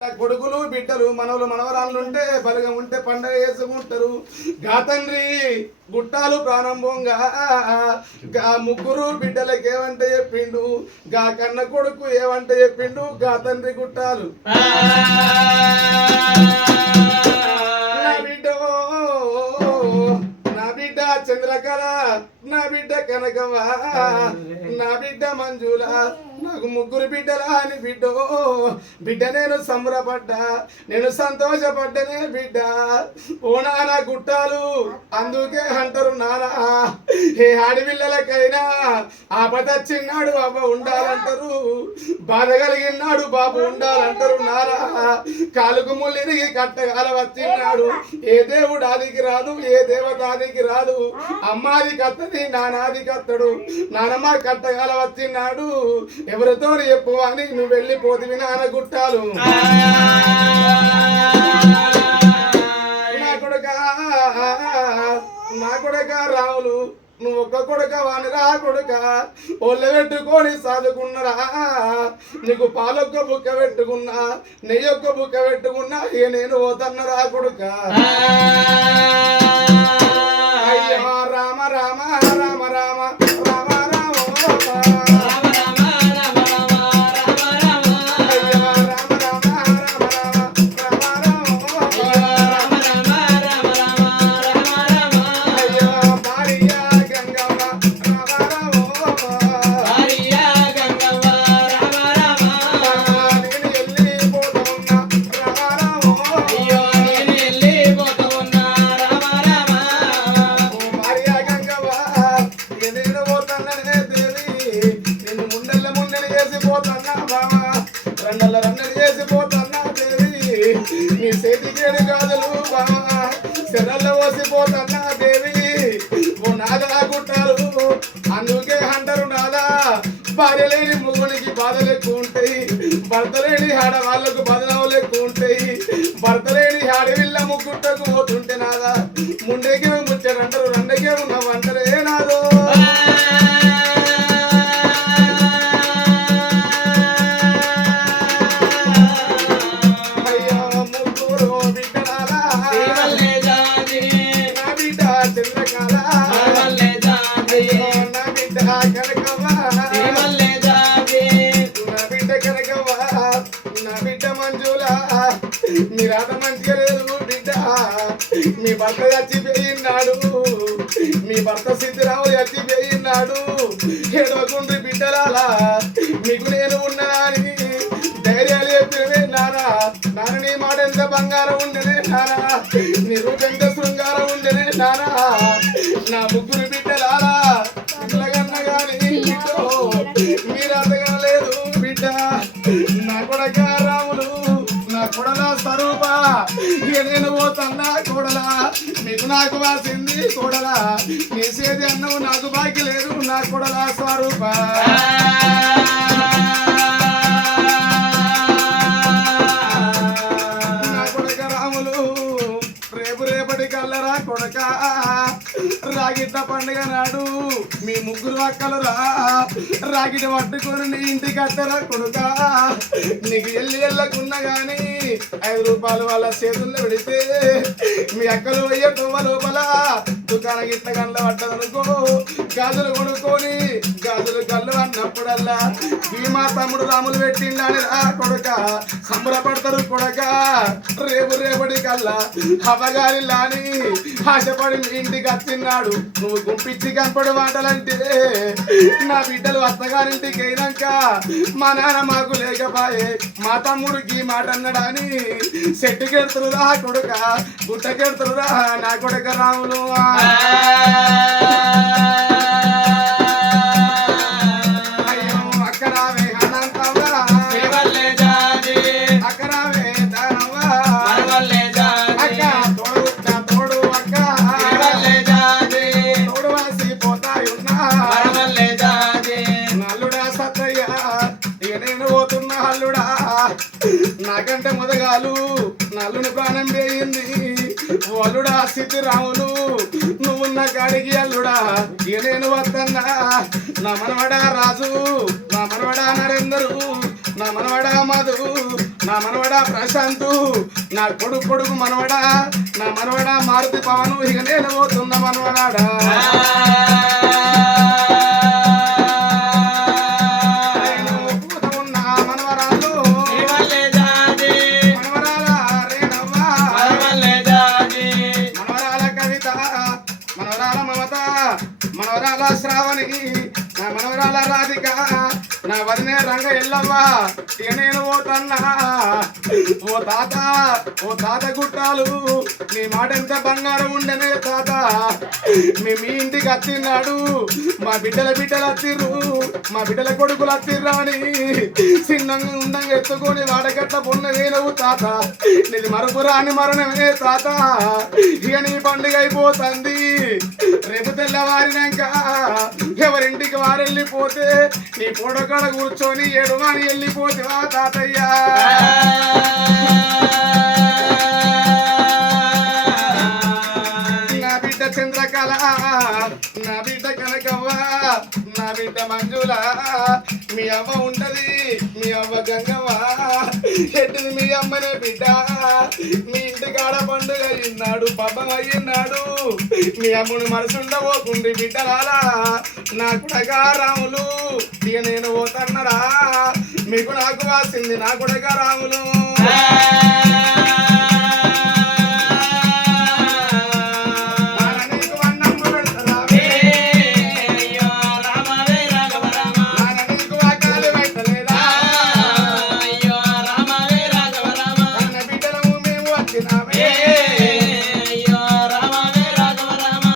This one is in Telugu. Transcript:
కొడుకులు బిడ్డలు మనవలు మనవరాళ్ళు ఉంటే బలగం ఉంటే పండగ చేసుకుంటారు. గా తండ్రి గుట్టాలు ప్రారంభంగా గా ముగ్గురు బిడ్డలకి ఏమంటే చెప్పిండు, గా కన్న కొడుకు ఏమంటే చెప్పిండు, గా తండ్రి గుట్టాలు నా బిడ్డ చంద్రకళ, నా బిడ్డ కనకవ్వ, నా బిడ్డ మంజుల, నాకు ముగ్గురు బిడ్డలా అని బిడ్డో బిడ్డ నేను సంబరపడ్డా, నేను సంతోషపడ్డనే బిడ్డ. ఓ నాన్న గుట్టాలు అందుకే అంటారు నానా, ఏ ఆడపిల్లలకైనా ఆపదచ్చిన్నాడు బాబా ఉండాలంటారు, బాధ కలిగినాడు బాబు ఉండాలంటారు నానా. కాలుకు ముళ్ళిరిగి కట్టగాల వచ్చిన్నాడు, ఏ దేవుడు ఆదికి రాదు, ఏ దేవత ఆదికి రాదు, అమ్మాది కత్తది నానాది కత్తడు, నానమ్మ కట్టగాల వచ్చిన్నాడు, ఎవరితో చెప్పు అని నువ్వు వెళ్ళిపోతివి నాన్న గుట్టాలు. నా కొడుక రాములు, నువ్వు ఒక్క కొడుక వాని రా కొడుక, ఒళ్ళ పెట్టుకొని సాదుకున్నరా, నీకు పాలొక్క బుక్క పెట్టుకున్నా, నెయ్యొక్క బుక్క పెట్టుకున్నా, ఏ నేను పోతన్నరా కొడుక. అయ్యో రామ రామ రామ రామ రామ నీ చేతికేడు కాదులు బావా, శరల్లో వసిపోతన్నా దేవి. ఓ నాదా గుట్టాలు అందుకే అంటారు నాదా, భార్య లేని మొగునికి బాధలు ఎక్కువ ఉంటాయి, భర్త లేని ఆడవాళ్లకు బదనాలు ఎక్కువ ఉంటాయి, భర్త లేని ఆడవిల్ల ముగ్గుట్టకు పోతుంటే నాదా, ముండేకే ముచ్చారంటారు, రెండకే ఉన్నావంటారే నాదో. మీ రాత మంచిగా లేదు బిడ్డ, మీ భర్త చచ్చిపోయినాడు, మీ భర్త సిద్ధిరావు చచ్చిపోయినాడు, ఏడవకుండ్రి బిడ్డలాలా మీకు నేను ఉన్నానని ధైర్యాలు చెప్పినవే నానా. నాన్న నీ మాట ఎంత బంగారం ఉండేనే నానా, నీ రూపు ఎంత శృంగారం ఉండేనే నానా. నా ముగ్గురు బిడ్డలాలా ఇట్లగన్నా గాని మీరు అంతగా లేదు బిడ్డ. నా కొడక రాములు, నా కొడల స్వరూప, ఇక నేను పోతన్నా కొడలా, మీకు నాకు వాసింది కొడలా, చేసేది అన్నవు నాకు బాకి లేదు నా కొడల స్వరూప. నా కొడక రాములు, రేపు రేపటి కల్లరా కొడక, రాగిట్ట పండుగ నాడు మీ ముగ్గురు అక్కలు రా, రాగిట పట్టుకొని నీ ఇంటికి అత్తరా కొడుక. నీకు ఎల్లకున్నా గాని 5 రూపాయలు వాళ్ళ చేతుల్లో పెడితే మీ అక్కలు అయ్యే తొవ్వ లోపల దుకాణ గిట్ల గండ్ల పట్టదనుకో, గాజులు కొనుక్కొని గాజులు కళ్ళు అన్నప్పుడల్లా ఈ మా తమ్ముడు రాములు పెట్టిండని రా కొడుక సంబరపడతారు కొడక. రేపు రేపటి కల్లా అవగాలి లాని ఆశపడి మీ ఇంటికి వచ్చిన్నాడు, నువ్వు గుంపించి కనపడి మాటలంటే నా బిడ్డలు అత్తగారింటికి అయినాక మా నాన్న మాకు లేకపోయే, మా తమ్ముడికి మాట అన్నడాని చెట్టుకెడుతురురా కొడుక, గుట్టకెడుతురురా నా కొడుక రాములు. అయ్యో అక్కరావే అనంతవా, అక్కరావే దానవా, అక్క తోడు తోడు అక్క తోడు వాసి పోతాయున్నా, నల్లుడా సత్తయ్య ఇక నేను పోతున్నా అల్లుడా, నాకంటే మొదగాలు నల్లుని ప్రాణం వేయింది, అల్లుడా సిద్ధిరాములు నువ్వున్న కాడికి అల్లుడా, ఇక నేను వద్దన్నా. నా మనవడా రాజు, నా మనవడా నరేందరు, నా మనవడా మధు, నా మనవడా ప్రశాంతు, నా కొడుకు మనవడా, నా మనవడా మారుతి పవను, ఇక నేను పోతున్న మనవడాడా. మనవరాల శ్రావణి, నా మనవరాల రాధిక, నా వదినే రంగ ఎల్లవ్వ, ఇక నేను పోతన్నా. ఓ తాత గుట్టాలు, నీ మాట ఎంత బంగారం ఉండనే తాత. మీ ఇంటికి వచ్చిన్నాడు, మా బిడ్డల వచ్చిర్రు, మా బిడ్డల కొడుకులు వచ్చిర్రా అని చిన్నంగా ఉండంగా ఎత్తుకొని వాడగట్ట పొన్న వేలవు తాత. నీది మరపురాని మరణమే తాత. ఇక నీ పండుగ అయిపోతుంది. రేపు తెల్లవారినాక ఎవరింటికి వారు వెళ్ళిపోతే నీ పొడకడ కూర్చొని ఏడువాని వెళ్ళిపోతేవా తాతయ్య. నా బిడ్డ చంద్రకళ, నా బిడ్డ కనకవ్వ, నా బిడ్డ మంజుల, మీ అవ్వ ఉంటది, మీ అవ్వ గంగవ్వ, ఎట్టిది మీ అమ్మనే బిడ్డ. మీ ఇంటికాడ పండుగ అయ్యిన్నాడు, పబ్బం అయ్యిన్నాడు, మీ అమ్ముని మనసుండబోకుండి బిడ్డలారా. నా కొడగా రాములు, ఇక నేను పోతన్నరా, మీకు నాకు వాసింది నా కొడగా రాములు.